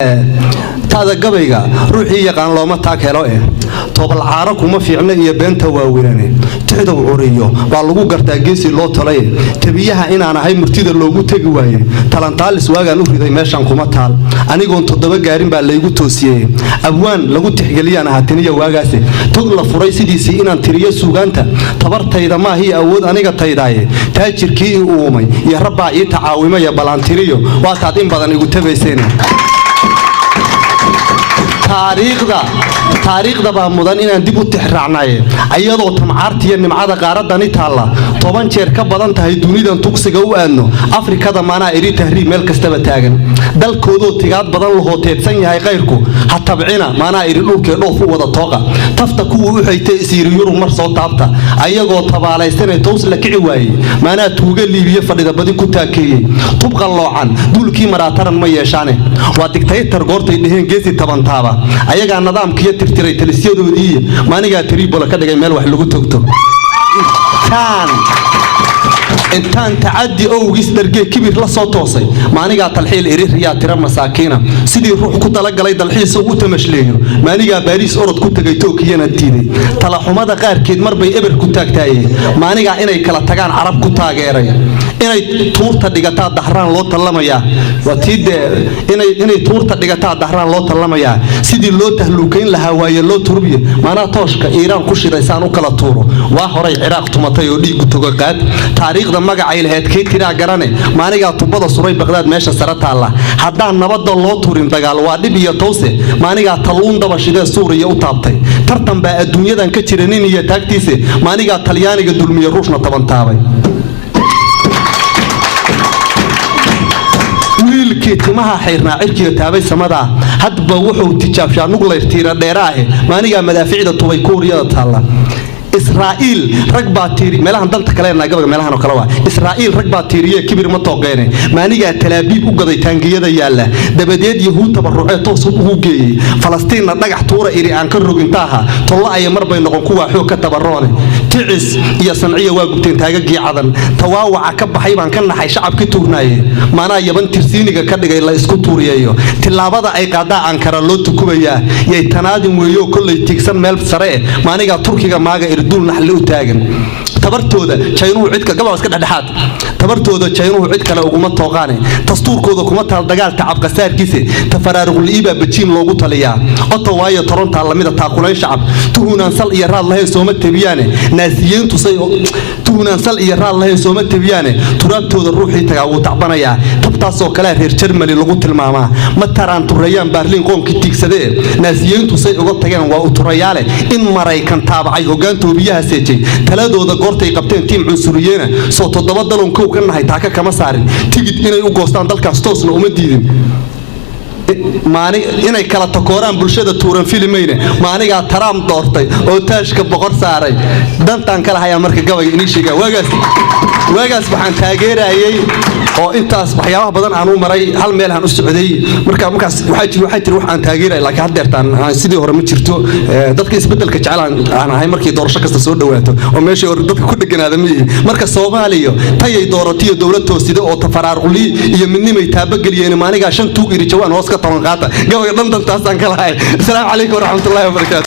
taada gabayga ruuxii yaqaan looma taag helo toobal caaro kuma fiicna iyo beenta waaweynane tixda curiyo baa lagu gartaa geesi loo talay tabiyaha inaan ahay murtida loogu tagi waaye talantaalis waagaan u riday meeshan kuma taal anigoon 7 gaarin baa laygu toosiyay abwaan lagu tixgeliyaan ahaatiniya waagaasi tog la furay sidiisii inaan tiriyo suugaanta tabartayda ma ahi awood aniga taydaaye taajirkii ii uumay iyo rabbaa ii tacaawimay balaantiriyo waa taad in badan igu tabayseen taariikhda baa mudan inaan dib u tixraacnay ayadoo tamcaartiya nimcada qaaradani taala 10 jeer ka badan tahay dunidan tuqsiga u aadno Afrikada maana iri tahriib meel kastaba taagan dalkoodo tigaad badan loo hooteedsan yahay qayrku ha tabcina maana iri dhulkee dhoof u wada tooqa tafta kuwa u xaytay isiir yurub mar soo taabta ayagoo tabaalaysan toos la kici waayay maana tuuga liibiye fadhida badi ku taakeeyay tubqa loocan dulkii maraataran ma yeeshaane waa dictator goortay dheheen geesi tabantaaba ayaga nidaamkiyo tirtiray talisyadoodii maaniga tribola ka dhigay meel wax lagu togto intaan taadi awgis dargee kibir la soo toosay maaniga talxiil iriya tira masaakiina sidii ruux ku talagalay dalxiis uu tamashleeyo maaniga Paris orod ku tagay Tookiyana tiiday tala xumada qaarkeed marbay eber ku taagtaayay maaniga inay kala tagaan arab ku taageeray inay tuurta dhigataa dahraan loo talamaya watiide inay tuurta dhigataa dahraan loo talamaya sidii loo tahluukayn lahaa waaye loo turbiye maana tooshka Iiraan ku shiraysaan u kala tuuro waa horay Ciraaq tumatay oo dhiig toga qaad taariikhda magacay lahayd kii tira garane maaniga tubada suray Baghdad meesha sarataala haddaan nabad loo tuurin dagaal waa dib iyo toose maaniga taluun dabashida Suuriya u taabtay tartan baa adduunyadan ka jiranin iyo taagtiisa maaniga Talyaaniga dulmiye ruushna tabantaabay timaha xirnaa cirkiga taabay samada hadba wuxuu tijaabshaa nuclear tira dheeraahe maaniga madaaficida tubay Kuuriyada taala Israa'iil rag baa tiiri meelahan danta kale naagaga meelahan oo kale waa Israa'iil rag baa tiiriye kibir ma tooqeene maaniga Talaabiib u gaday taangiyada yaala dabadeed yahuud tabarucay toos ugu geeyay Falastiin dhagax tuura iri aan ka rogintaaha tolla ay marbay noqon kuwa xoog ka tabaroone ticis iyo sanciya waa gubteen taagagii cadan tawaawaca ka baxay baan ka naxay shacabka tuurnaaye maana yaban tirsiiniga ka dhigay la isku tuuriyeeyo tilaabada ay qaada Ankara loo tukubaya yay tanaadin weeyo kulay tigsan meel sare maaniga Turkiga maaga dul naxli u taagan tabartooda China cidka gabadha iska dhaxaad tabartooda China cid kale ugu tooqaane dastuurkooda kuma taal dagaal tacab qasaarkiisa tafaraaruqul iiba bajiin loogu taliyaa Ottawa iyo Toronto lamida taaqulay shacab tuhunan sal iyo raad lahayn sooma tabiyaane naasiyiintu say tuhunan sal iyo raad lahayn sooma tabiyaane turaabtooda ruuxii tagaa uu tacbanaya tabtaas oo kale reer Germany lagu tilmaamaa ma taraan turayaan Berlin qoonki tigsadee naasiyiintu say uga tageen waa u turayaale in Mareykan taabacay hogaanto biyaha seejay taladooda goortay qabteen tiim cunsuriyeena soo 7 dalon kow ka nahay taaka kama saarin tigid inay u goostaan dalkaas toosna uma diidin maani inay kala takooraan bulshada tuuran filmayne maaniga Trump doortay oo taashka boqor saaray dantan kala haya marka gabayga inii sheega waagaas waxaan taageerayay oo intaas waxyaabaha badan aan u maray hal meel aan u socday markaas waxa jira wax aan taageeray laakiin haddeertaan sidii hore ma jirto dadka isbedelka jecel aan ahay markii doorasho kasta soo dhawaato oo meeshii hore dadka ku dhaganaada miyi marka Soomaaliya tayay dooratiyo dawlad toosida oo tafaraaruqli iyo midnimay taabageliyeen maaniga 5 tuug iri jawaan hoos ka taban qaata gabayga dhantan taas aan kala hay assalaamu calaykum wa rahmatullaahi wa barakaatuh